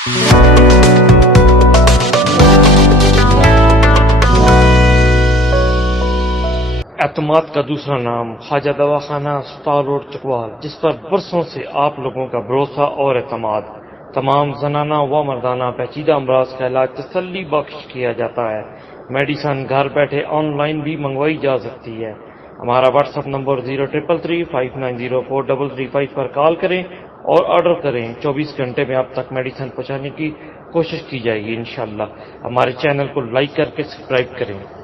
एतमाद का दूसरा नाम ख्वाजा दवाखाना अस्पताल रोड चकवाल, जिस पर बरसों से आप लोगों का भरोसा और एतमाद। तमाम जनाना व मर्दाना पेचीदा अमराज का इलाज तसल्ली बख्श किया जाता है। मेडिसन घर बैठे ऑनलाइन भी मंगवाई जा सकती है। हमारा व्हाट्सएप नंबर 0333590433 पर कॉल करें और ऑर्डर करें। 24 घंटे में आप तक मेडिसिन पहुंचाने की कोशिश की जाएगी इंशाअल्लाह। हमारे चैनल को लाइक करके सब्सक्राइब करें।